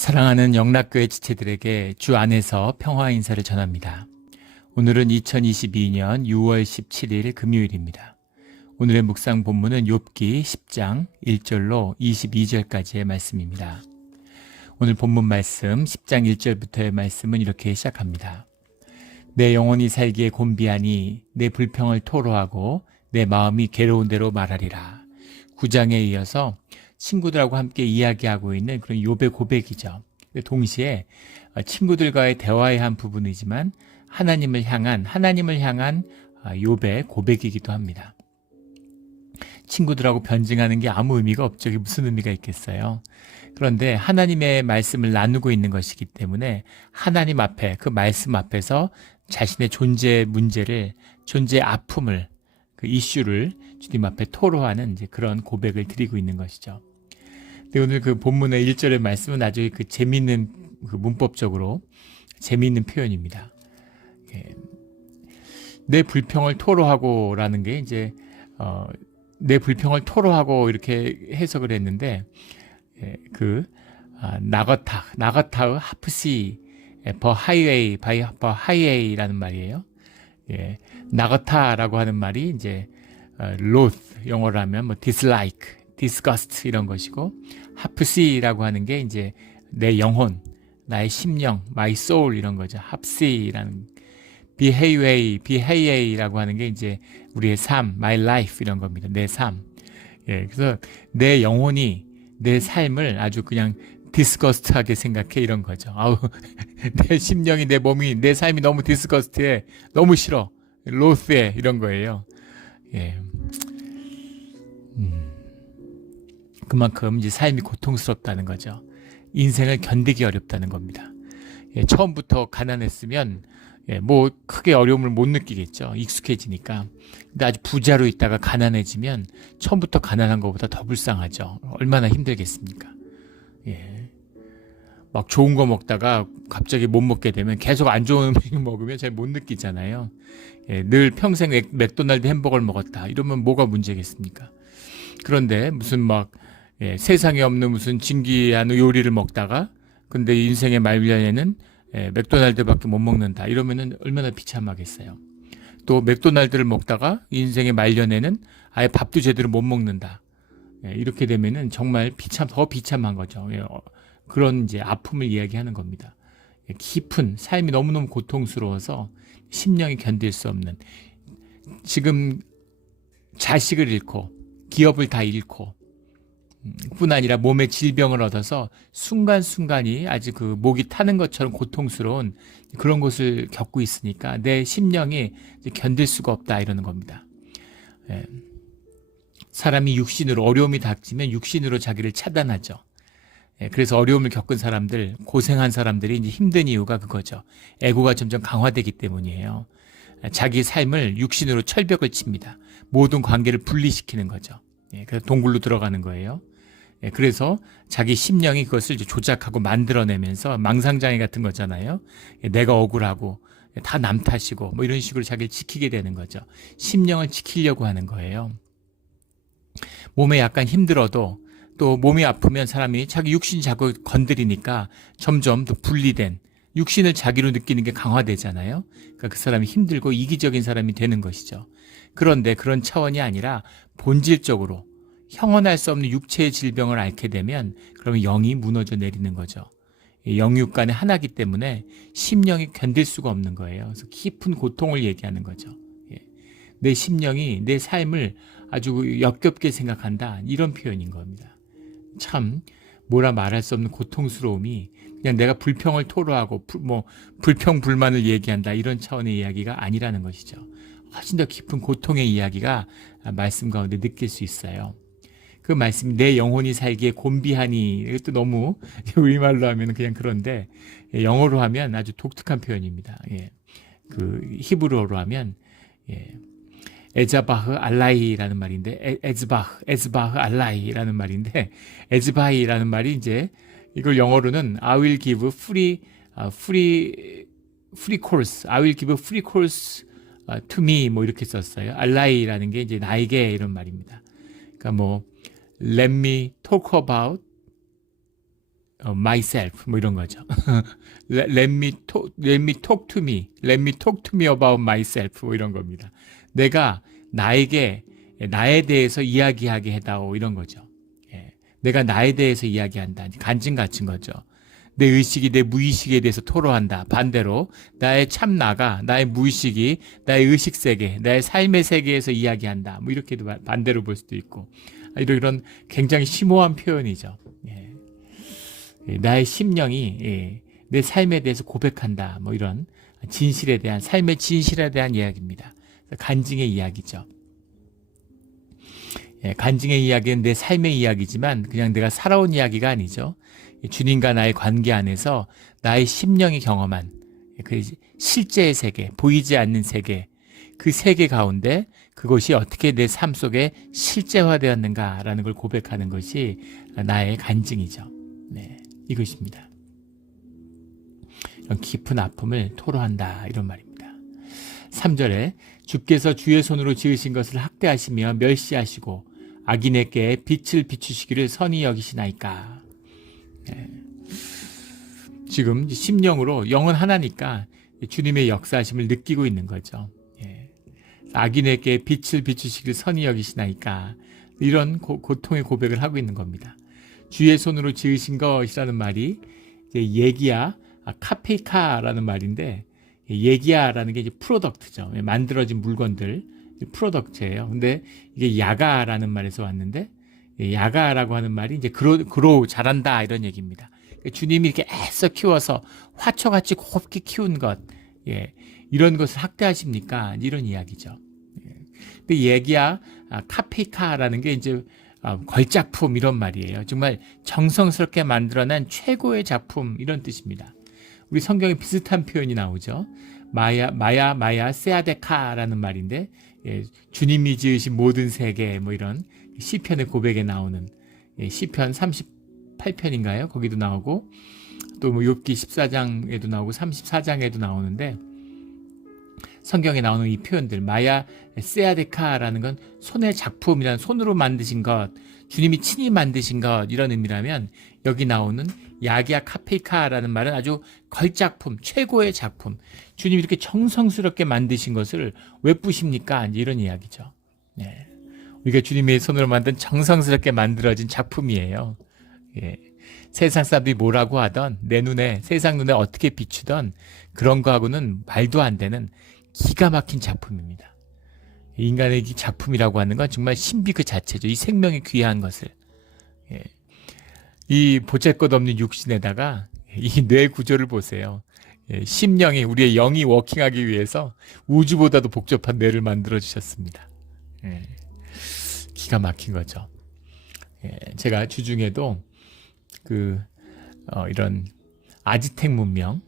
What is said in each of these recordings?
사랑하는 영락교회 지체들에게 주 안에서 평화 인사를 전합니다. 오늘은 2022년 6월 17일 금요일입니다. 오늘의 묵상 본문은 욥기 10장 1절로 22절까지의 말씀입니다. 오늘 본문 말씀 10장 1절부터의 말씀은 이렇게 시작합니다. 내 영혼이 살기에 곤비하니 내 불평을 토로하고 내 마음이 괴로운 대로 말하리라. 9장에 이어서 친구들하고 함께 이야기하고 있는 그런 욥의 고백이죠. 동시에 친구들과의 대화의 한 부분이지만 하나님을 향한 욥의 고백이기도 합니다. 친구들하고 변증하는 게 아무 의미가 없죠. 무슨 의미가 있겠어요. 그런데 하나님의 말씀을 나누고 있는 것이기 때문에 하나님 앞에, 그 말씀 앞에서 자신의 존재의 문제를, 존재의 아픔을, 그 이슈를 주님 앞에 토로하는 이제 그런 고백을 드리고 있는 것이죠. 근데 오늘 그 본문의 1절의 말씀은 아주 그 재미있는, 그 문법적으로 재미있는 표현입니다. 내 불평을 토로하고 라는 게 이제, 내 불평을 토로하고 이렇게 해석을 했는데, 나거타의 하프시, 버하이웨이라는 말이에요. 나거타라고 하는 말이 이제, loath, 영어로 하면 뭐 dislike, disgust 이런 것이고, 하프시라고 하는 게 이제 내 영혼, 나의 심령, my soul 이런 거죠. 합시라는, 비헤이웨이라고 하는 게 이제 우리의 삶, my life 이런 겁니다. 내 삶. 그래서 내 영혼이 내 삶을 아주 그냥 디스거스트하게 생각해 이런 거죠. 아우, 내 심령이, 내 몸이, 내 삶이 너무 디스거스트해, 너무 싫어, 로스해 이런 거예요. 그만큼 이제 삶이 고통스럽다는 거죠. 인생을 견디기 어렵다는 겁니다. 처음부터 가난했으면 뭐 크게 어려움을 못 느끼겠죠. 익숙해지니까. 근데 아주 부자로 있다가 가난해지면 처음부터 가난한 것보다 더 불쌍하죠. 얼마나 힘들겠습니까? 막 좋은 거 먹다가 갑자기 못 먹게 되면 계속 안 좋은 음식 먹으면 잘 못 느끼잖아요. 늘 평생 맥도날드 햄버거를 먹었다 이러면 뭐가 문제겠습니까? 그런데 무슨 막 세상에 없는 무슨 진귀한 요리를 먹다가 근데 인생의 말년에는 맥도날드밖에 못 먹는다 이러면은 얼마나 비참하겠어요. 또 맥도날드를 먹다가 인생의 말년에는 아예 밥도 제대로 못 먹는다. 이렇게 되면은 정말 더 비참한 거죠. 그런 이제 아픔을 이야기하는 겁니다. 깊은 삶이 너무너무 고통스러워서 심령이 견딜 수 없는, 지금 자식을 잃고 기업을 다 잃고 뿐 아니라 몸에 질병을 얻어서 순간순간이 아주 그 목이 타는 것처럼 고통스러운 그런 것을 겪고 있으니까 내 심령이 견딜 수가 없다 이러는 겁니다. 사람이 육신으로 어려움이 닥치면 육신으로 자기를 차단하죠. 그래서 어려움을 겪은 사람들, 고생한 사람들이 이제 힘든 이유가 그거죠. 에고가 점점 강화되기 때문이에요. 자기 삶을 육신으로 철벽을 칩니다. 모든 관계를 분리시키는 거죠. 그래서 동굴로 들어가는 거예요. 그래서 자기 심령이 그것을 이제 조작하고 만들어내면서 망상장애 같은 거잖아요. 내가 억울하고 다 남 탓이고 뭐 이런 식으로 자기를 지키게 되는 거죠. 심령을 지키려고 하는 거예요. 몸에 약간 힘들어도 또 몸이 아프면 사람이 자기 육신 자꾸 건드리니까 점점 더 분리된 육신을 자기로 느끼는 게 강화되잖아요. 그러니까 그 사람이 힘들고 이기적인 사람이 되는 것이죠. 그런데 그런 차원이 아니라 본질적으로 형언할 수 없는 육체의 질병을 앓게 되면 그러면 영이 무너져 내리는 거죠. 영육 간의 하나이기 때문에 심령이 견딜 수가 없는 거예요. 그래서 깊은 고통을 얘기하는 거죠. 내 심령이 내 삶을 아주 역겹게 생각한다 이런 표현인 겁니다. 참 뭐라 말할 수 없는 고통스러움이 그냥 내가 불평을 토로하고 불평불만을 얘기한다 이런 차원의 이야기가 아니라는 것이죠. 훨씬 더 깊은 고통의 이야기가 말씀 가운데 느낄 수 있어요. 그 말씀이 내 영혼이 살기에 곤비하니, 이것도 너무 우리말로 하면 그냥 그런데 영어로 하면 아주 독특한 표현입니다. 그 히브리어로 하면 에자바흐 알라이라는 말인데, 에즈바흐 알라이라는 말인데, 에즈바히라는 말이 이제 이걸 영어로는 I will give free course, I will give free course to me 뭐 이렇게 썼어요. 알라이라는 게 이제 나에게 이런 말입니다. 그러니까 뭐 let me talk about myself 뭐 이런 거죠. Let me talk to me. Let me talk to me about myself 뭐 이런 겁니다. 내가 나에게 나에 대해서 이야기하게 해다오 이런 거죠. 예. 내가 나에 대해서 이야기한다. 간증 같은 거죠. 내 의식이 내 무의식에 대해서 토로한다. 반대로 나의 참나가 나의 무의식이 나의 의식 세계, 나의 삶의 세계에서 이야기한다. 뭐 이렇게도 반대로 볼 수도 있고 이런 굉장히 심오한 표현이죠. 예. 나의 심령이 내 삶에 대해서 고백한다. 뭐 이런 진실에 대한 삶의 진실에 대한 이야기입니다. 간증의 이야기죠. 예, 간증의 이야기는 내 삶의 이야기지만 그냥 내가 살아온 이야기가 아니죠. 주님과 나의 관계 안에서 나의 심령이 경험한 그 실제의 세계, 보이지 않는 세계, 그 세계 가운데 그것이 어떻게 내 삶 속에 실제화되었는가라는 걸 고백하는 것이 나의 간증이죠. 네, 이것입니다. 이런 깊은 아픔을 토로한다 이런 말입니다. 3절에 주께서 주의 손으로 지으신 것을 학대하시며 멸시하시고 악인에게 빛을 비추시기를 선히 여기시나이까. 네. 지금 심령으로 영은 하나니까 주님의 역사하심을 느끼고 있는 거죠. 예. 악인에게 빛을 비추시기를 선히 여기시나이까. 이런 고통의 고백을 하고 있는 겁니다. 주의 손으로 지으신 것이라는 말이 이제 예기야, 카페이카라는 말인데 예기야라는 게 이제 프로덕트죠. 만들어진 물건들 프로덕트예요. 근데 이게 야가라는 말에서 왔는데 야가라고 하는 말이 이제 그로 자란다 이런 얘기입니다. 주님이 이렇게 애써 키워서 화초같이 곱게 키운 것, 예, 이런 것을 학대하십니까? 이런 이야기죠. 예. 근데 얘기야 카페이카라는 게 이제 걸작품 이런 말이에요. 정말 정성스럽게 만들어낸 최고의 작품 이런 뜻입니다. 우리 성경에 비슷한 표현이 나오죠. 마야 세아데카라는 말인데 예, 주님이 지으신 모든 세계 뭐 이런 시편의 고백에 나오는 시편 38편인가요? 거기도 나오고 또 뭐 욥기 14장에도 나오고 34장에도 나오는데 성경에 나오는 이 표현들 마야 세아데카라는 건 손의 작품이란 손으로 만드신 것, 주님이 친히 만드신 것 이런 의미라면 여기 나오는 야기야 카페이카라는 말은 아주 걸작품, 최고의 작품, 주님이 이렇게 정성스럽게 만드신 것을 왜 뿌십니까? 이런 이야기죠. 네. 우리가 주님의 손으로 만든 정성스럽게 만들어진 작품이에요. 예. 세상 사람들이 뭐라고 하던 내 눈에 세상 눈에 어떻게 비추던 그런 거하고는 말도 안 되는 기가 막힌 작품입니다. 인간의 작품이라고 하는 건 정말 신비 그 자체죠. 이 생명이 귀한 것을. 예. 이 보잘것없는 육신에다가 이 뇌 구조를 보세요. 예. 심령이 우리의 영이 워킹하기 위해서 우주보다도 복잡한 뇌를 만들어 주셨습니다. 예. 기가 막힌 거죠. 예. 제가 주중에도 이런 아즈텍 문명,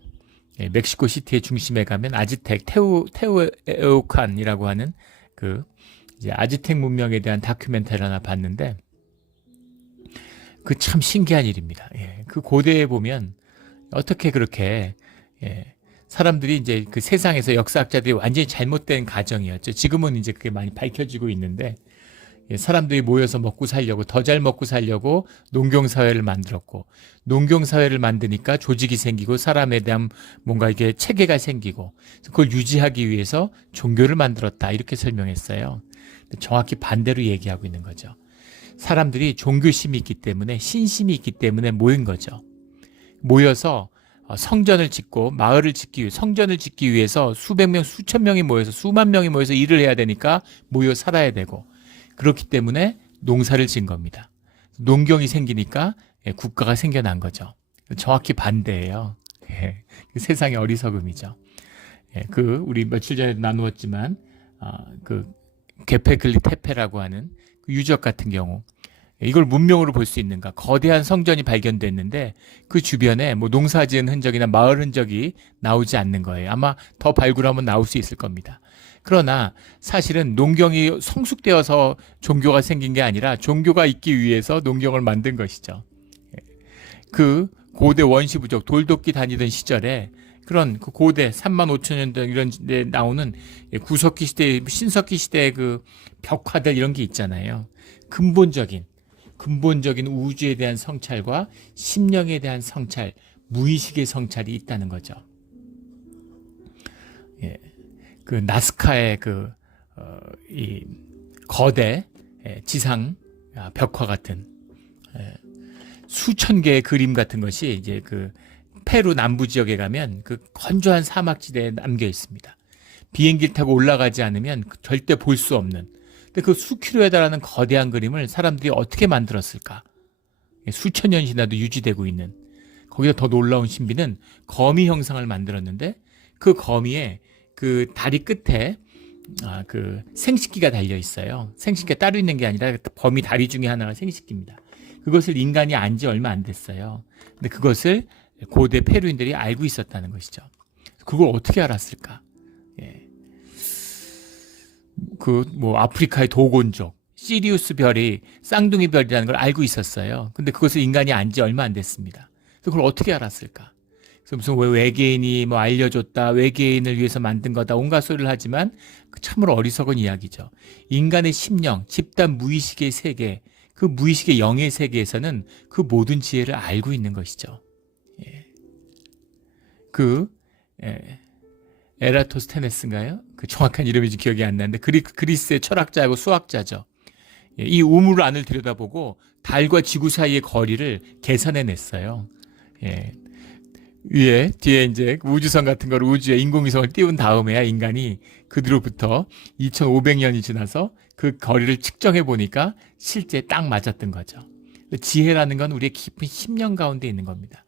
예, 멕시코 시티의 중심에 가면 아즈텍 테오티후아칸이라고 하는 이제 아즈텍 문명에 대한 다큐멘터리 하나 봤는데 그 참 신기한 일입니다. 예, 그 고대에 보면 어떻게 그렇게 사람들이 이제 그 세상에서 역사학자들이 완전히 잘못된 가정이었죠. 지금은 이제 그게 많이 밝혀지고 있는데 사람들이 모여서 먹고 살려고 더 잘 먹고 살려고 농경사회를 만들었고 농경사회를 만드니까 조직이 생기고 사람에 대한 뭔가 이게 체계가 생기고 그걸 유지하기 위해서 종교를 만들었다 이렇게 설명했어요. 정확히 반대로 얘기하고 있는 거죠. 사람들이 종교심이 있기 때문에 신심이 있기 때문에 모인 거죠. 모여서 성전을 짓고 마을을 짓기 위해 성전을 짓기 위해서 수백 명 수천 명이 모여서 수만 명이 모여서 일을 해야 되니까 모여 살아야 되고 그렇기 때문에 농사를 지은 겁니다. 농경이 생기니까 국가가 생겨난 거죠. 정확히 반대예요. 세상의 어리석음이죠. 우리 며칠 전에 나누었지만 게페클리 테페라고 하는 유적 같은 경우 이걸 문명으로 볼 수 있는가? 거대한 성전이 발견됐는데 그 주변에 뭐 농사지은 흔적이나 마을 흔적이 나오지 않는 거예요. 아마 더 발굴하면 나올 수 있을 겁니다. 그러나 사실은 농경이 성숙되어서 종교가 생긴 게 아니라 종교가 있기 위해서 농경을 만든 것이죠. 그 고대 원시부족 돌독기 다니던 시절에 그런 그 고대 35,000년대 이런 데 나오는 구석기 시대, 신석기 시대의 그 벽화들 이런 게 있잖아요. 근본적인 근본적인 우주에 대한 성찰과 심령에 대한 성찰, 무의식의 성찰이 있다는 거죠. 예. 그 나스카의 이 거대 지상 벽화 같은 수천 개의 그림 같은 것이 이제 그 페루 남부 지역에 가면 그 건조한 사막지대에 남겨 있습니다. 비행기를 타고 올라가지 않으면 절대 볼 수 없는. 근데 그 수킬로에 달하는 거대한 그림을 사람들이 어떻게 만들었을까? 수천 년 지나도 유지되고 있는. 거기다 더 놀라운 신비는 거미 형상을 만들었는데 그 거미에 그 다리 끝에 그 생식기가 달려 있어요. 생식기가 따로 있는 게 아니라 거미 다리 중에 하나가 생식기입니다. 그것을 인간이 안 지 얼마 안 됐어요. 근데 그것을 고대 페루인들이 알고 있었다는 것이죠. 그걸 어떻게 알았을까? 예. 아프리카의 도곤족, 시리우스 별이 쌍둥이 별이라는 걸 알고 있었어요. 근데 그것을 인간이 안 지 얼마 안 됐습니다. 그래서 그걸 어떻게 알았을까? 그래서 무슨 외계인이 알려줬다, 외계인을 위해서 만든 거다, 온갖 소리를 하지만 참으로 어리석은 이야기죠. 인간의 심령, 집단 무의식의 세계, 그 무의식의 영의 세계에서는 그 모든 지혜를 알고 있는 것이죠. 에라토스테네스인가요? 그 정확한 이름이 기억이 안 나는데 그리스의 철학자하고 수학자죠. 이 우물안을 들여다보고 달과 지구 사이의 거리를 계산해냈어요. 뒤에 이제 우주선 같은 걸 우주에 인공위성을 띄운 다음에야 인간이 그 뒤로부터 2500년이 지나서 그 거리를 측정해 보니까 실제 딱 맞았던 거죠. 지혜라는 건 우리의 깊은 심령 가운데 있는 겁니다.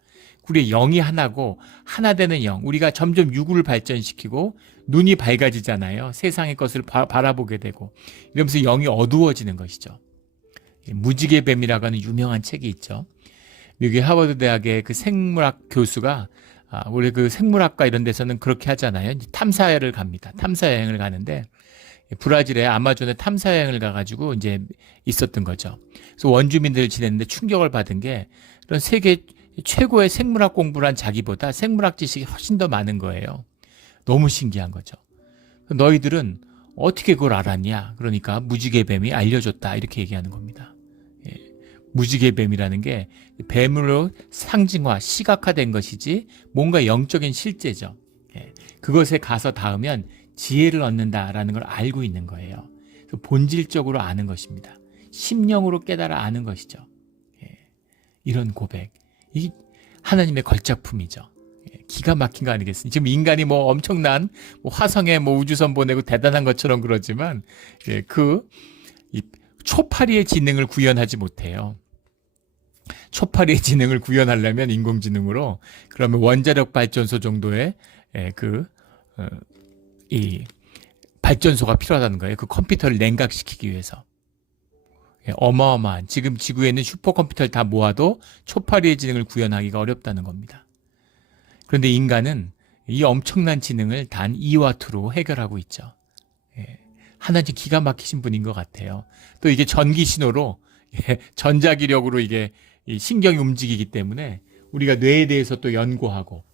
우리의 영이 하나고 하나 되는 영, 우리가 점점 유구를 발전시키고 눈이 밝아지잖아요. 세상의 것을 바라보게 되고 이러면서 영이 어두워지는 것이죠. 무지개 뱀이라고 하는 유명한 책이 있죠. 미국의 하버드 대학의 그 생물학 교수가 원래 그 생물학과 이런 데서는 그렇게 하잖아요. 탐사를 갑니다. 탐사 여행을 가는데 브라질의 아마존에 탐사 여행을 가가지고 이제 있었던 거죠. 그래서 원주민들을 지냈는데 충격을 받은 게 이런 세계 최고의 생물학 공부를 한 자기보다 생물학 지식이 훨씬 더 많은 거예요. 너무 신기한 거죠. 너희들은 어떻게 그걸 알았냐? 그러니까 무지개뱀이 알려줬다 이렇게 얘기하는 겁니다. 무지개뱀이라는 게 뱀으로 상징화, 시각화된 것이지 뭔가 영적인 실제죠. 그것에 가서 닿으면 지혜를 얻는다라는 걸 알고 있는 거예요. 그래서 본질적으로 아는 것입니다. 심령으로 깨달아 아는 것이죠. 이런 고백. 이 하나님의 걸작품이죠. 기가 막힌 거 아니겠습니까? 지금 인간이 엄청난 화성에 우주선 보내고 대단한 것처럼 그러지만 이 초파리의 지능을 구현하지 못해요. 초파리의 지능을 구현하려면 인공지능으로 그러면 원자력 발전소 정도의 이 발전소가 필요하다는 거예요. 그 컴퓨터를 냉각시키기 위해서. 어마어마한 지금 지구에 있는 슈퍼컴퓨터를 다 모아도 초파리의 지능을 구현하기가 어렵다는 겁니다. 그런데 인간은 이 엄청난 지능을 단 2와트로 해결하고 있죠. 하나님 기가 막히신 분인 것 같아요. 또 이게 전기 신호로 전자기력으로 이게 신경이 움직이기 때문에 우리가 뇌에 대해서 또 연구하고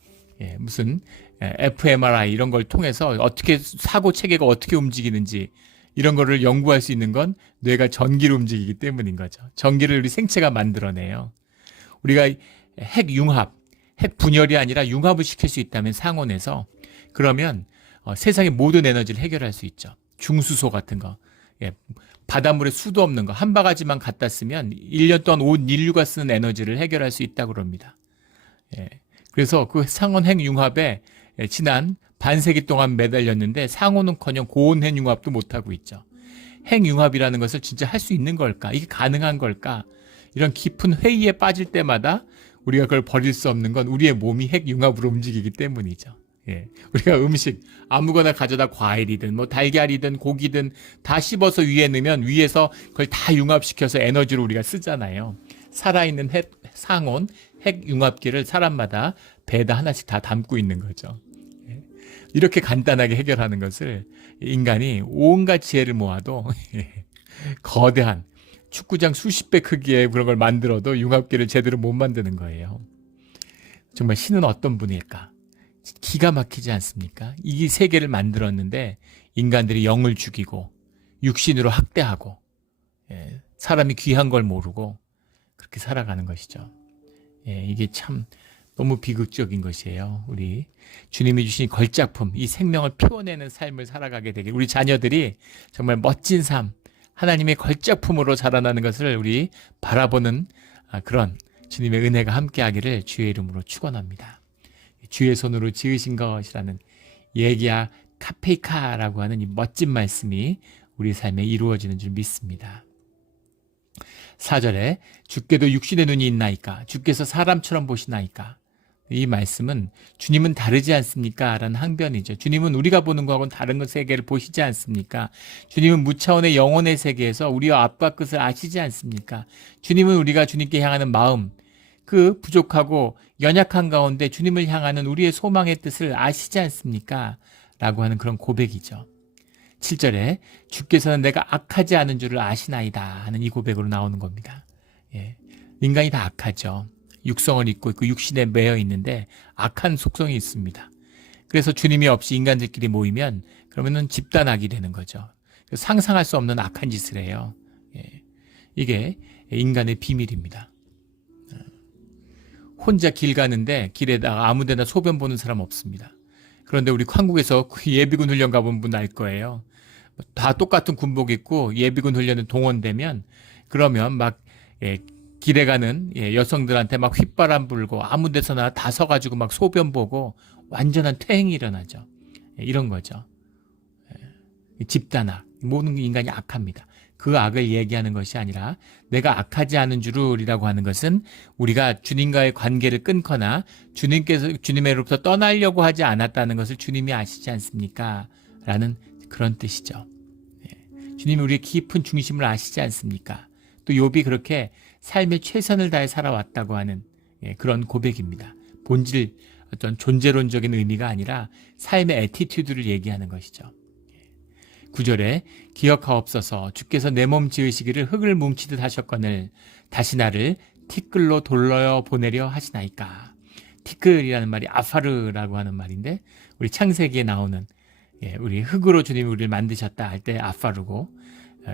무슨 fMRI 이런 걸 통해서 어떻게 사고 체계가 어떻게 움직이는지 이런 거를 연구할 수 있는 건 뇌가 전기로 움직이기 때문인 거죠. 전기를 우리 생체가 만들어내요. 우리가 핵 융합, 핵 분열이 아니라 융합을 시킬 수 있다면 상온에서 그러면 세상의 모든 에너지를 해결할 수 있죠. 중수소 같은 거. 바닷물에 수도 없는 거 한 바가지만 갖다 쓰면 1년 동안 온 인류가 쓰는 에너지를 해결할 수 있다고 합니다. 그래서 그 상온 핵 융합에 지난 반세기 동안 매달렸는데 상온은커녕 고온 핵 융합도 못하고 있죠. 핵 융합이라는 것을 진짜 할 수 있는 걸까? 이게 가능한 걸까? 이런 깊은 회의에 빠질 때마다 우리가 그걸 버릴 수 없는 건 우리의 몸이 핵 융합으로 움직이기 때문이죠. 우리가 음식 아무거나 가져다 과일이든 달걀이든 고기든 다 씹어서 위에 넣으면 위에서 그걸 다 융합시켜서 에너지로 우리가 쓰잖아요. 살아있는 상온 핵 융합기를 사람마다 배에다 하나씩 다 담고 있는 거죠. 이렇게 간단하게 해결하는 것을 인간이 온갖 지혜를 모아도 거대한 축구장 수십 배 크기의 그런 걸 만들어도 융합기를 제대로 못 만드는 거예요. 정말 신은 어떤 분일까? 기가 막히지 않습니까? 이 세계를 만들었는데 인간들이 영을 죽이고 육신으로 학대하고 사람이 귀한 걸 모르고 그렇게 살아가는 것이죠. 이게 참 너무 비극적인 것이에요. 우리 주님이 주신 걸작품, 이 생명을 피워내는 삶을 살아가게 되길, 우리 자녀들이 정말 멋진 삶, 하나님의 걸작품으로 자라나는 것을 우리 바라보는 그런 주님의 은혜가 함께하기를 주의 이름으로 축원합니다. 주의 손으로 지으신 것이라는 예기야 카페이카라고 하는 이 멋진 말씀이 우리 삶에 이루어지는 줄 믿습니다. 4절에 주께도 육신의 눈이 있나이까? 주께서 사람처럼 보시나이까? 이 말씀은 주님은 다르지 않습니까? 라는 항변이죠. 주님은 우리가 보는 거하고는 다른 세계를 보시지 않습니까? 주님은 무차원의 영혼의 세계에서 우리와 앞과 끝을 아시지 않습니까? 주님은 우리가 주님께 향하는 마음, 그 부족하고 연약한 가운데 주님을 향하는 우리의 소망의 뜻을 아시지 않습니까? 라고 하는 그런 고백이죠. 7절에 주께서는 내가 악하지 않은 줄을 아시나이다 하는 이 고백으로 나오는 겁니다. 인간이 다 악하죠. 육성을 입고 있고 육신에 매여 있는데 악한 속성이 있습니다. 그래서 주님이 없이 인간들끼리 모이면 그러면은 집단악이 되는 거죠. 상상할 수 없는 악한 짓을 해요. 이게 인간의 비밀입니다. 혼자 길 가는데 길에다가 아무데나 소변 보는 사람 없습니다. 그런데 우리 한국에서 예비군 훈련 가본 분 알 거예요. 다 똑같은 군복 입고 예비군 훈련에 동원되면 그러면 막 길에 가는 여성들한테 막 휘바람 불고 아무 데서나 다 서가지고 막 소변 보고 완전한 퇴행이 일어나죠. 이런 거죠. 집단악. 모든 인간이 악합니다. 그 악을 얘기하는 것이 아니라 내가 악하지 않은 줄이라고 하는 것은 우리가 주님과의 관계를 끊거나 주님으로부터 떠나려고 하지 않았다는 것을 주님이 아시지 않습니까? 라는 그런 뜻이죠. 주님이 우리의 깊은 중심을 아시지 않습니까? 또 욥이 그렇게 삶의 최선을 다해 살아왔다고 하는 그런 고백입니다. 본질, 어떤 존재론적인 의미가 아니라 삶의 애티튜드를 얘기하는 것이죠. 9절에 기억하옵소서 주께서 내 몸 지으시기를 흙을 뭉치듯 하셨거늘 다시 나를 티끌로 돌려 보내려 하시나이까. 티끌이라는 말이 아파르라고 하는 말인데 우리 창세기에 나오는 우리 흙으로 주님이 우리를 만드셨다 할 때 아파르고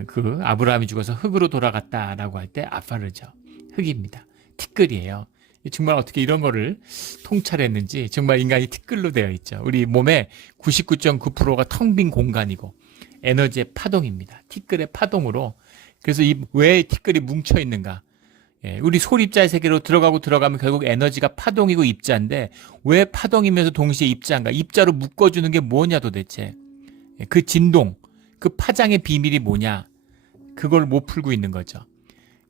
그 아브라함이 죽어서 흙으로 돌아갔다라고 할 때 아파르죠. 흙입니다. 티끌이에요. 정말 어떻게 이런 거를 통찰했는지 정말 인간이 티끌로 되어 있죠. 우리 몸의 99.9%가 텅 빈 공간이고 에너지의 파동입니다. 티끌의 파동으로. 그래서 왜 티끌이 뭉쳐 있는가? 우리 소립자의 세계로 들어가면 결국 에너지가 파동이고 입자인데 왜 파동이면서 동시에 입자인가? 입자로 묶어주는 게 뭐냐 도대체? 그 진동, 그 파장의 비밀이 뭐냐? 그걸 못 풀고 있는 거죠.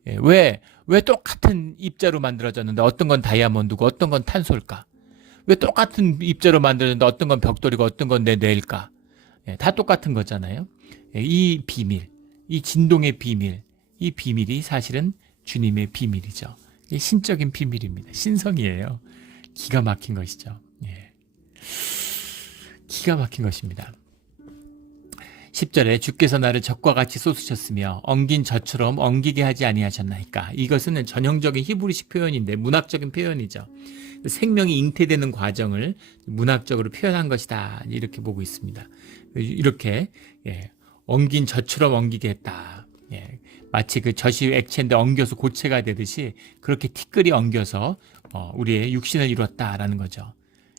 왜 똑같은 입자로 만들어졌는데 어떤 건 다이아몬드고 어떤 건 탄소일까? 왜 똑같은 입자로 만들어졌는데 어떤 건 벽돌이고 어떤 건 내 뇌일까? 다 똑같은 거잖아요. 이 비밀, 이 진동의 비밀, 이 비밀이 사실은 주님의 비밀이죠. 신적인 비밀입니다. 신성이에요. 기가 막힌 것이죠. 기가 막힌 것입니다. 10절에 주께서 나를 젖과 같이 쏟으셨으며 엉긴 젖처럼 엉기게 하지 아니하셨나이까. 이것은 전형적인 히브리식 표현인데 문학적인 표현이죠. 생명이 잉태되는 과정을 문학적으로 표현한 것이다. 이렇게 보고 있습니다. 이렇게 엉긴 젖처럼 엉기게 했다. 마치 그 젖이 액체인데 엉겨서 고체가 되듯이 그렇게 티끌이 엉겨서 우리의 육신을 이뤘다라는 거죠.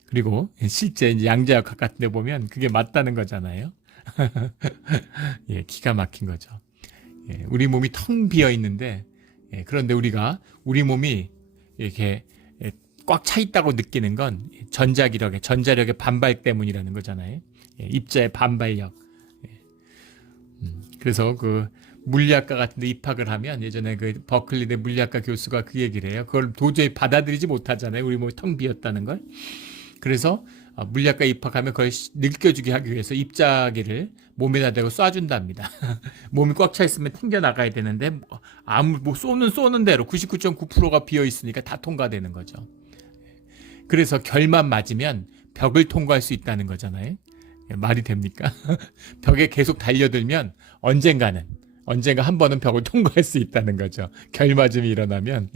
그리고 실제 이제 양자역학 같은 데 보면 그게 맞다는 거잖아요. 기가 막힌 거죠. 우리 몸이 텅 비어 있는데 그런데 우리 몸이 이렇게 꽉 차 있다고 느끼는 건 전자력의 반발 때문이라는 거잖아요. 입자의 반발력. 그래서 그 물리학과 같은 데 입학을 하면 예전에 그 버클리대 물리학과 교수가 그 얘기를 해요. 그걸 도저히 받아들이지 못하잖아요. 우리 몸이 텅 비었다는 걸. 그래서 물리학과 입학하면 그걸 느껴주게 하기 위해서 입자기를 몸에다 대고 쏴준답니다. 몸이 꽉 차 있으면 튕겨 나가야 되는데 쏘는 대로 99.9%가 비어 있으니까 다 통과되는 거죠. 그래서 결만 맞으면 벽을 통과할 수 있다는 거잖아요. 말이 됩니까? 벽에 계속 달려들면 언젠가 한 번은 벽을 통과할 수 있다는 거죠. 결 맞음이 일어나면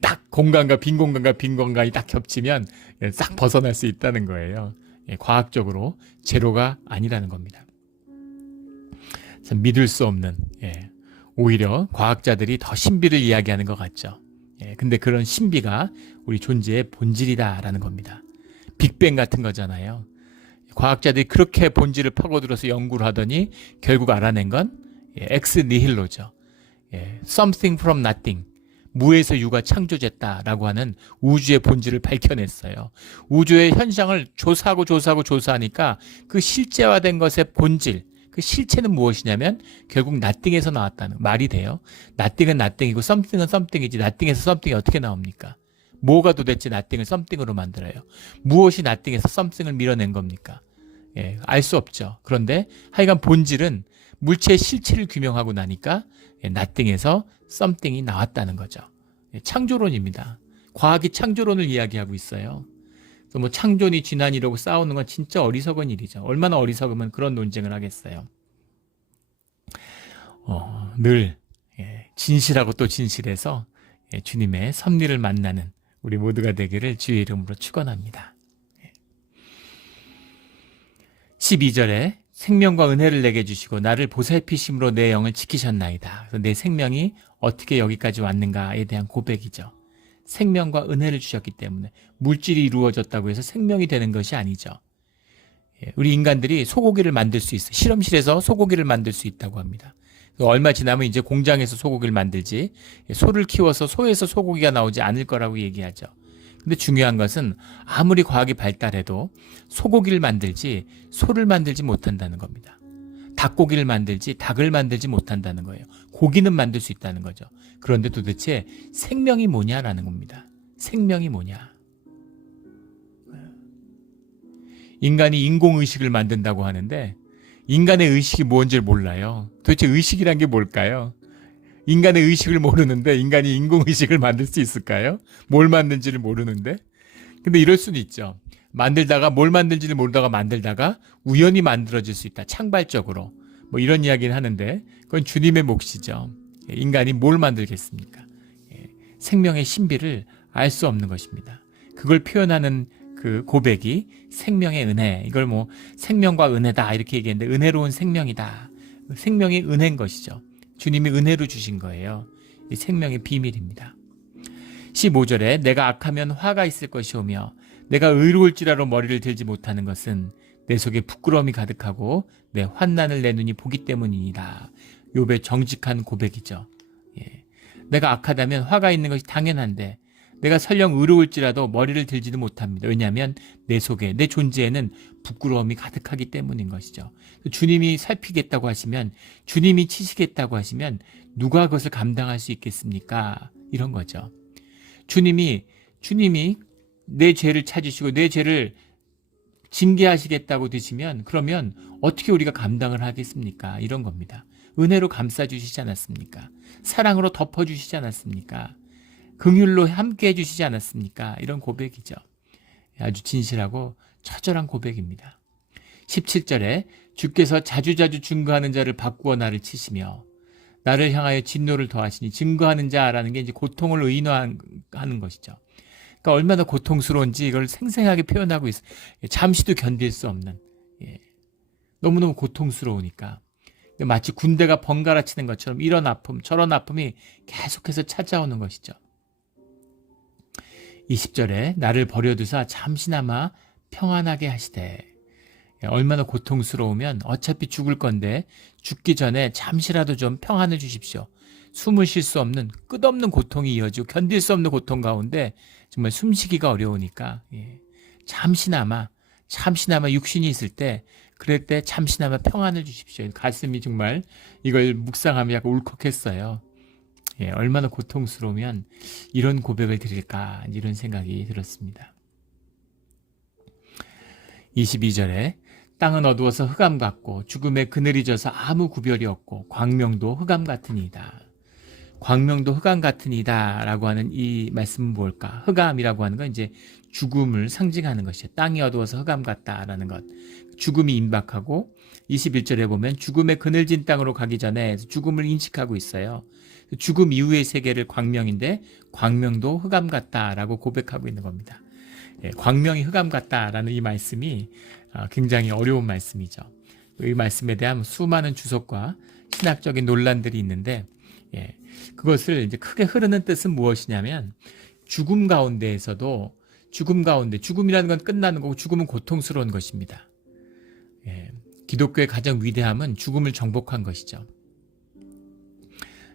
딱 공간과 빈 공간이 딱 겹치면 싹 벗어날 수 있다는 거예요. 과학적으로 제로가 아니라는 겁니다. 참 믿을 수 없는 오히려 과학자들이 더 신비를 이야기하는 것 같죠. 근데 그런 신비가 우리 존재의 본질이다라는 겁니다. 빅뱅 같은 거잖아요. 과학자들이 그렇게 본질을 파고들어서 연구를 하더니 결국 알아낸 건 엑스 니힐로죠. Something from nothing. 무에서 유가 창조됐다라고 하는 우주의 본질을 밝혀냈어요. 우주의 현상을 조사하니까 그 실제화된 것의 본질, 그 실체는 무엇이냐면 결국 nothing에서 나왔다는 말이 돼요. nothing은 nothing이고 something은 something이지 nothing에서 something이 어떻게 나옵니까? 뭐가 도대체 nothing을 something으로 만들어요? 무엇이 nothing에서 something을 밀어낸 겁니까? 알 수 없죠. 그런데 하여간 본질은 물체의 실체를 규명하고 나니까 nothing에서 something이 나왔다는 거죠. 창조론입니다. 과학이 창조론을 이야기하고 있어요. 그래서 뭐 창조니 진화니라고 싸우는 건 진짜 어리석은 일이죠. 얼마나 어리석으면 그런 논쟁을 하겠어요. 늘 진실하고 또 진실해서 주님의 섭리를 만나는 우리 모두가 되기를 주의 이름으로 축원합니다. 12절에 생명과 은혜를 내게 주시고 나를 보살피심으로 내 영을 지키셨나이다. 그래서 내 생명이 어떻게 여기까지 왔는가에 대한 고백이죠. 생명과 은혜를 주셨기 때문에 물질이 이루어졌다고 해서 생명이 되는 것이 아니죠. 우리 인간들이 소고기를 만들 수 있어요. 실험실에서 소고기를 만들 수 있다고 합니다. 얼마 지나면 이제 공장에서 소고기를 만들지 소를 키워서 소에서 소고기가 나오지 않을 거라고 얘기하죠. 근데 중요한 것은 아무리 과학이 발달해도 소고기를 만들지 소를 만들지 못한다는 겁니다. 닭고기를 만들지 닭을 만들지 못한다는 거예요. 고기는 만들 수 있다는 거죠. 그런데 도대체 생명이 뭐냐라는 겁니다. 생명이 뭐냐. 인간이 인공의식을 만든다고 하는데 인간의 의식이 뭔지를 몰라요. 도대체 의식이란 게 뭘까요? 인간의 의식을 모르는데 인간이 인공의식을 만들 수 있을까요? 뭘 만든지를 모르는데. 근데 이럴 수는 있죠. 만들다가 뭘 만든지를 모르다가 만들다가 우연히 만들어질 수 있다. 창발적으로. 뭐 이런 이야기는 하는데 그건 주님의 몫이죠. 인간이 뭘 만들겠습니까? 생명의 신비를 알 수 없는 것입니다. 그걸 표현하는 그 고백이 생명의 은혜. 이걸 뭐 생명과 은혜다 이렇게 얘기했는데 은혜로운 생명이다. 생명이 은혜인 것이죠. 주님이 은혜로 주신 거예요. 이 생명의 비밀입니다. 15절에 내가 악하면 화가 있을 것이오며 내가 의로울지라도 머리를 들지 못하는 것은 내 속에 부끄러움이 가득하고 내 환난을 내 눈이 보기 때문이니라. 욥의 정직한 고백이죠. 내가 악하다면 화가 있는 것이 당연한데 내가 설령 의로울지라도 머리를 들지도 못합니다. 왜냐하면 내 속에 내 존재에는 부끄러움이 가득하기 때문인 것이죠. 주님이 살피겠다고 하시면 주님이 치시겠다고 하시면 누가 그것을 감당할 수 있겠습니까? 이런 거죠. 주님이 내 죄를 찾으시고 내 죄를 징계하시겠다고 드시면 그러면 어떻게 우리가 감당을 하겠습니까? 이런 겁니다. 은혜로 감싸주시지 않았습니까? 사랑으로 덮어주시지 않았습니까? 긍휼로 함께 해주시지 않았습니까? 이런 고백이죠. 아주 진실하고 처절한 고백입니다. 17절에 주께서 자주자주 증거하는 자를 바꾸어 나를 치시며 나를 향하여 진노를 더하시니 증거하는 자라는 게 이제 고통을 의인화하는 것이죠. 그러니까 얼마나 고통스러운지 이걸 생생하게 표현하고 있어요. 잠시도 견딜 수 없는 너무너무 고통스러우니까 마치 군대가 번갈아 치는 것처럼 이런 아픔 저런 아픔이 계속해서 찾아오는 것이죠. 20절에 나를 버려두사 잠시나마 평안하게 하시되 얼마나 고통스러우면 어차피 죽을 건데 죽기 전에 잠시라도 좀 평안을 주십시오. 숨을 쉴 수 없는 끝없는 고통이 이어지고 견딜 수 없는 고통 가운데 정말 숨쉬기가 어려우니까 잠시나마 육신이 있을 때 그럴 때 잠시나마 평안을 주십시오. 가슴이 정말 이걸 묵상하며 약간 울컥했어요. 얼마나 고통스러우면 이런 고백을 드릴까 이런 생각이 들었습니다. 22절에 땅은 어두워서 흑암 같고 죽음의 그늘이 져서 아무 구별이 없고 광명도 흑암 같으니이다. 광명도 흑암 같으니이다 라고 하는 이 말씀은 뭘까? 흑암이라고 하는 건 이제 죽음을 상징하는 것이죠. 땅이 어두워서 흑암 같다라는 것. 죽음이 임박하고 21절에 보면 죽음의 그늘진 땅으로 가기 전에 죽음을 인식하고 있어요. 죽음 이후의 세계를 광명인데 광명도 흑암 같다라고 고백하고 있는 겁니다. 광명이 흑암 같다라는 이 말씀이 굉장히 어려운 말씀이죠. 이 말씀에 대한 수많은 주석과 신학적인 논란들이 있는데 예. 그것을 이제 크게 흐르는 뜻은 무엇이냐면 죽음 가운데에서도 죽음이라는 건 끝나는 거고 죽음은 고통스러운 것입니다. 예. 기독교의 가장 위대함은 죽음을 정복한 것이죠.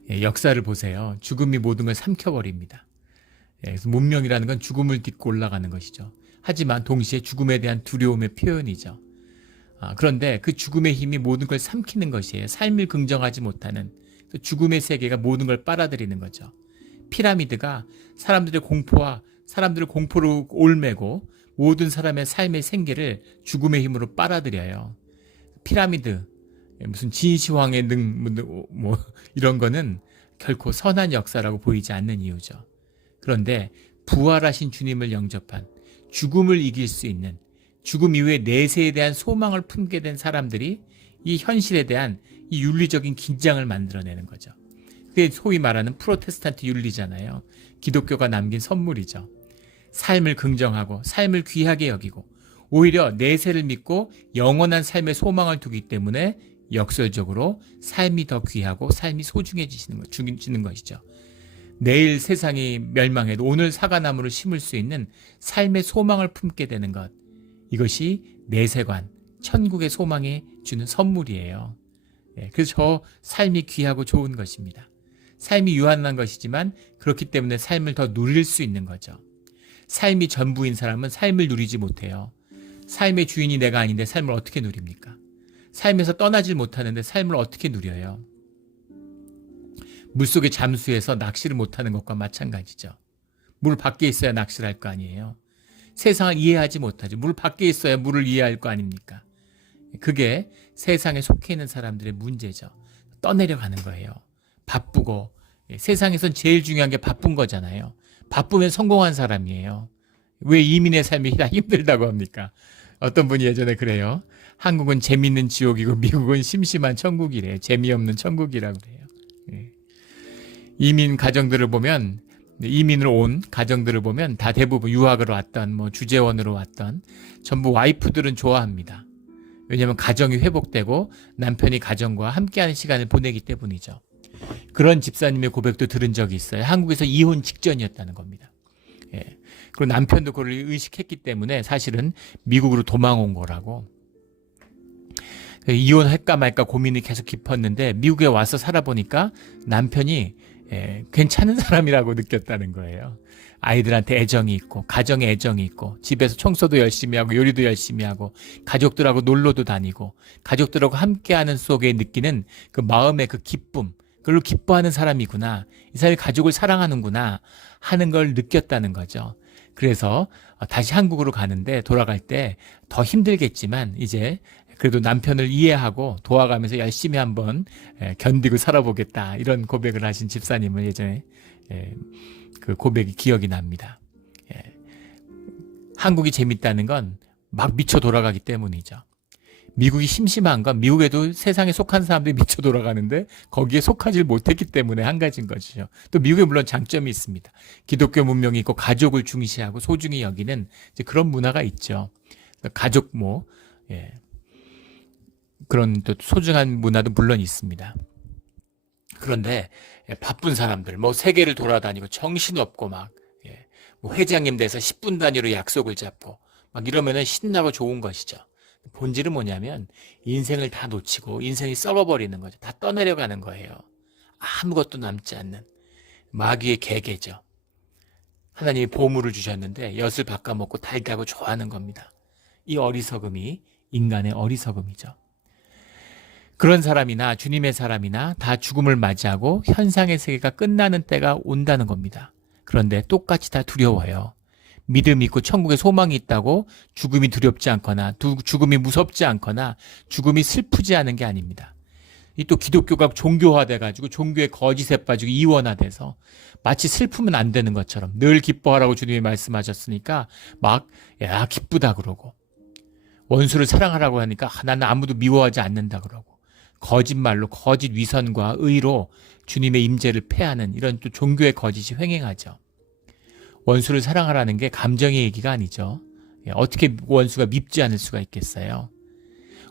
예, 역사를 보세요. 죽음이 모든 걸 삼켜버립니다. 예, 그래서 문명이라는 건 죽음을 딛고 올라가는 것이죠. 하지만 동시에 죽음에 대한 두려움의 표현이죠. 그런데 그 죽음의 힘이 모든 걸 삼키는 것이에요. 삶을 긍정하지 못하는 죽음의 세계가 모든 걸 빨아들이는 거죠. 피라미드가 사람들의 사람들을 공포로 올매고 모든 사람의 삶의 생계를 죽음의 힘으로 빨아들여요. 피라미드, 무슨 진시황의 이런 거는 결코 선한 역사라고 보이지 않는 이유죠. 그런데 부활하신 주님을 영접한 죽음을 이길 수 있는 죽음 이후의 내세에 대한 소망을 품게 된 사람들이 이 현실에 대한 이 윤리적인 긴장을 만들어내는 거죠. 그게 소위 말하는 프로테스탄트 윤리잖아요. 기독교가 남긴 선물이죠. 삶을 긍정하고 삶을 귀하게 여기고 오히려 내세를 믿고 영원한 삶의 소망을 두기 때문에 역설적으로 삶이 더 귀하고 삶이 소중해지는 것이죠. 내일 세상이 멸망해도 오늘 사과나무를 심을 수 있는 삶의 소망을 품게 되는 것. 이것이 내세관, 천국의 소망이 주는 선물이에요. 그래서 저 삶이 귀하고 좋은 것입니다. 삶이 유한한 것이지만 그렇기 때문에 삶을 더 누릴 수 있는 거죠. 삶이 전부인 사람은 삶을 누리지 못해요. 삶의 주인이 내가 아닌데 삶을 어떻게 누립니까? 삶에서 떠나질 못하는데 삶을 어떻게 누려요? 물속에 잠수해서 낚시를 못하는 것과 마찬가지죠. 물 밖에 있어야 낚시를 할 거 아니에요. 세상을 이해하지 못하죠. 물 밖에 있어야 물을 이해할 거 아닙니까? 그게 세상에 속해 있는 사람들의 문제죠. 떠내려가는 거예요. 바쁘고 세상에선 제일 중요한 게 바쁜 거잖아요. 바쁘면 성공한 사람이에요. 왜 이민의 삶이 다 힘들다고 합니까? 어떤 분이 예전에 그래요. 한국은 재밌는 지옥이고 미국은 심심한 천국이래요. 재미없는 천국이라고 그래요. 이민 가정들을 보면 이민으로 온 가정들을 보면 다 대부분 유학으로 왔던 주재원으로 왔던 전부 와이프들은 좋아합니다. 왜냐하면 가정이 회복되고 남편이 가정과 함께하는 시간을 보내기 때문이죠. 그런 집사님의 고백도 들은 적이 있어요. 한국에서 이혼 직전이었다는 겁니다. 그리고 남편도 그걸 의식했기 때문에 사실은 미국으로 도망온 거라고. 이혼할까 말까 고민이 계속 깊었는데 미국에 와서 살아보니까 남편이 괜찮은 사람이라고 느꼈다는 거예요. 아이들한테 애정이 있고 가정에 애정이 있고 집에서 청소도 열심히 하고 요리도 열심히 하고 가족들하고 놀러도 다니고 가족들하고 함께하는 속에 느끼는 그 마음의 그 기쁨, 그걸로 기뻐하는 사람이구나, 이 사람이 가족을 사랑하는구나 하는 걸 느꼈다는 거죠. 그래서 다시 한국으로 가는데 돌아갈 때 더 힘들겠지만 이제 그래도 남편을 이해하고 도와가면서 열심히 한번 견디고 살아보겠다, 이런 고백을 하신 집사님을 예전에 그 고백이 기억이 납니다. 한국이 재밌다는 건 막 미쳐 돌아가기 때문이죠. 미국이 심심한 건 미국에도 세상에 속한 사람들이 미쳐 돌아가는데 거기에 속하지 못했기 때문에 한 가지인 것이죠. 또 미국에 물론 장점이 있습니다. 기독교 문명이 있고 가족을 중시하고 소중히 여기는 이제 그런 문화가 있죠. 가족 그런 또 소중한 문화도 물론 있습니다. 그런데 바쁜 사람들, 세계를 돌아다니고 정신없고 회장님 돼서 10분 단위로 약속을 잡고 이러면은 신나고 좋은 것이죠. 본질은 뭐냐면 인생을 다 놓치고 인생이 썩어버리는 거죠. 다 떠내려가는 거예요. 아무것도 남지 않는 마귀의 계계죠. 하나님이 보물을 주셨는데 엿을 바꿔먹고 달다고 좋아하는 겁니다. 이 어리석음이 인간의 어리석음이죠. 그런 사람이나 주님의 사람이나 다 죽음을 맞이하고 현상의 세계가 끝나는 때가 온다는 겁니다. 그런데 똑같이 다 두려워요. 믿음이 있고 천국에 소망이 있다고 죽음이 두렵지 않거나 죽음이 무섭지 않거나 죽음이 슬프지 않은 게 아닙니다. 이 또 기독교가 종교화돼가지고 종교의 거짓에 빠지고 이원화돼서 마치 슬프면 안 되는 것처럼 늘 기뻐하라고 주님이 말씀하셨으니까 야 기쁘다 그러고, 원수를 사랑하라고 하니까 나는 아무도 미워하지 않는다 그러고, 거짓말로 거짓 위선과 의로 주님의 임재를 패하는 이런 또 종교의 거짓이 횡행하죠. 원수를 사랑하라는 게 감정의 얘기가 아니죠. 어떻게 원수가 밉지 않을 수가 있겠어요?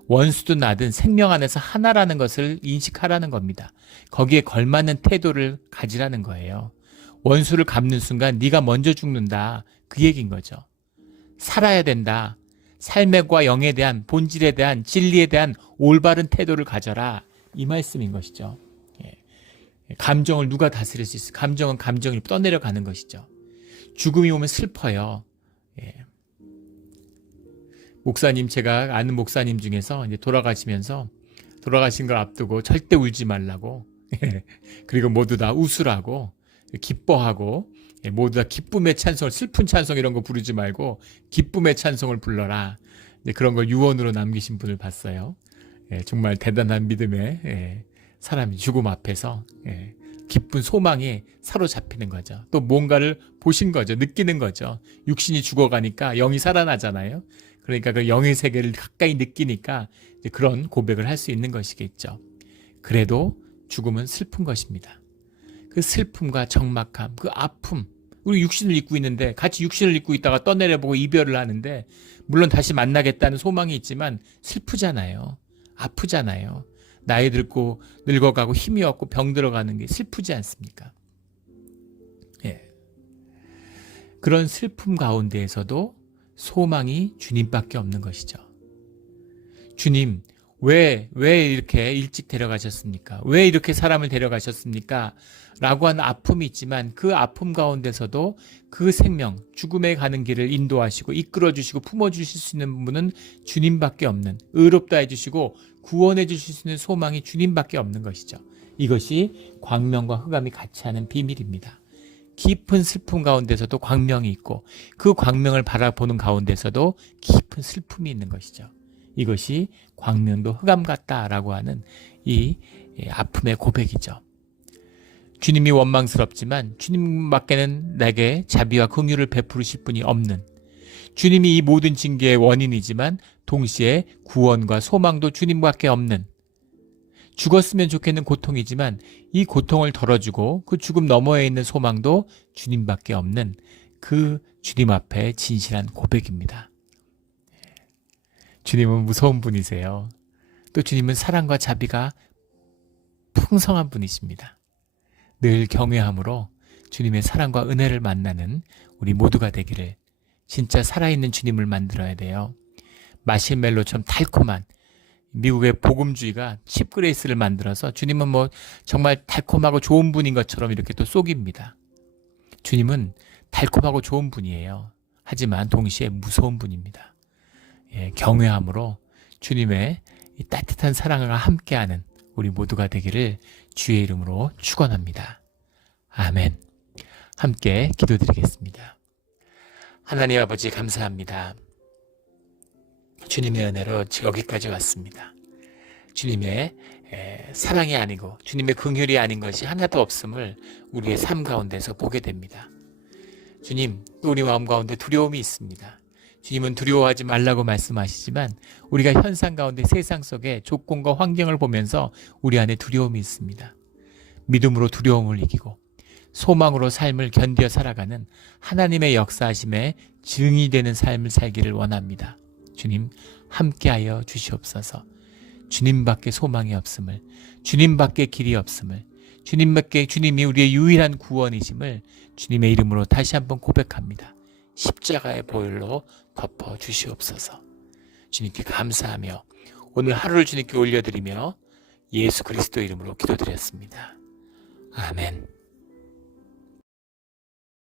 원수든 나든 생명 안에서 하나라는 것을 인식하라는 겁니다. 거기에 걸맞는 태도를 가지라는 거예요. 원수를 갚는 순간 네가 먼저 죽는다. 그 얘기인 거죠. 살아야 된다. 삶과 영에 대한, 본질에 대한, 진리에 대한 올바른 태도를 가져라. 이 말씀인 것이죠. 감정을 누가 다스릴 수 있어요? 감정은 감정이 떠내려가는 것이죠. 죽음이 오면 슬퍼요. 목사님, 제가 아는 목사님 중에서 이제 돌아가신 걸 앞두고 절대 울지 말라고, 그리고 모두 다 웃으라고, 기뻐하고, 모두 다 기쁨의 찬송을, 슬픈 찬송 이런 거 부르지 말고 기쁨의 찬송을 불러라. 그런 걸 유언으로 남기신 분을 봤어요. 정말 대단한 믿음의 사람이 죽음 앞에서 기쁜 소망에 사로잡히는 거죠. 또 뭔가를 보신 거죠. 느끼는 거죠. 육신이 죽어가니까 영이 살아나잖아요. 그러니까 그 영의 세계를 가까이 느끼니까 그런 고백을 할 수 있는 것이겠죠. 그래도 죽음은 슬픈 것입니다. 그 슬픔과 적막함, 그 아픔, 우리 육신을 입고 있는데 같이 육신을 입고 있다가 떠내려보고 이별을 하는데 물론 다시 만나겠다는 소망이 있지만 슬프잖아요. 아프잖아요. 나이 들고 늙어가고 힘이 없고 병 들어가는 게 슬프지 않습니까? 그런 슬픔 가운데에서도 소망이 주님밖에 없는 것이죠. 주님, 왜 이렇게 일찍 데려가셨습니까? 왜 이렇게 사람을 데려가셨습니까? 라고 하는 아픔이 있지만 그 아픔 가운데서도 그 생명, 죽음에 가는 길을 인도하시고 이끌어주시고 품어주실 수 있는 분은 주님밖에 없는, 의롭다 해주시고 구원해 주실 수 있는 소망이 주님밖에 없는 것이죠. 이것이 광명과 흑암이 같이 하는 비밀입니다. 깊은 슬픔 가운데서도 광명이 있고 그 광명을 바라보는 가운데서도 깊은 슬픔이 있는 것이죠. 이것이 광명도 흑암 같다라고 하는 이 아픔의 고백이죠. 주님이 원망스럽지만 주님밖에는 내게 자비와 긍휼을 베푸실 분이 없는, 주님이 이 모든 징계의 원인이지만 동시에 구원과 소망도 주님밖에 없는, 죽었으면 좋겠는 고통이지만 이 고통을 덜어주고 그 죽음 너머에 있는 소망도 주님밖에 없는 그 주님 앞에 진실한 고백입니다. 주님은 무서운 분이세요. 또 주님은 사랑과 자비가 풍성한 분이십니다. 늘 경외함으로 주님의 사랑과 은혜를 만나는 우리 모두가 되기를, 진짜 살아있는 주님을 만들어야 돼요. 마시멜로처럼 달콤한 미국의 복음주의가 칩그레이스를 만들어서 주님은 뭐 정말 달콤하고 좋은 분인 것처럼 이렇게 또 속입니다. 주님은 달콤하고 좋은 분이에요. 하지만 동시에 무서운 분입니다. 경외함으로 주님의 이 따뜻한 사랑과 함께하는 우리 모두가 되기를 주의 이름으로 축원합니다. 아멘. 함께 기도드리겠습니다. 하나님 아버지 감사합니다. 주님의 은혜로 여기까지 왔습니다. 주님의 사랑이 아니고 주님의 긍휼이 아닌 것이 하나도 없음을 우리의 삶 가운데서 보게 됩니다. 주님, 우리 마음 가운데 두려움이 있습니다. 주님은 두려워하지 말라고 말씀하시지만 우리가 현상 가운데 세상 속의 조건과 환경을 보면서 우리 안에 두려움이 있습니다. 믿음으로 두려움을 이기고 소망으로 삶을 견디어 살아가는 하나님의 역사하심에 증이 되는 삶을 살기를 원합니다. 주님, 함께하여 주시옵소서. 주님밖에 소망이 없음을, 주님밖에 길이 없음을, 주님이 우리의 유일한 구원이심을 주님의 이름으로 다시 한번 고백합니다. 십자가의 보혈로 덮어 주시옵소서. 주님께 감사하며 오늘 하루를 주님께 올려드리며 예수 그리스도 이름으로 기도드렸습니다. 아멘.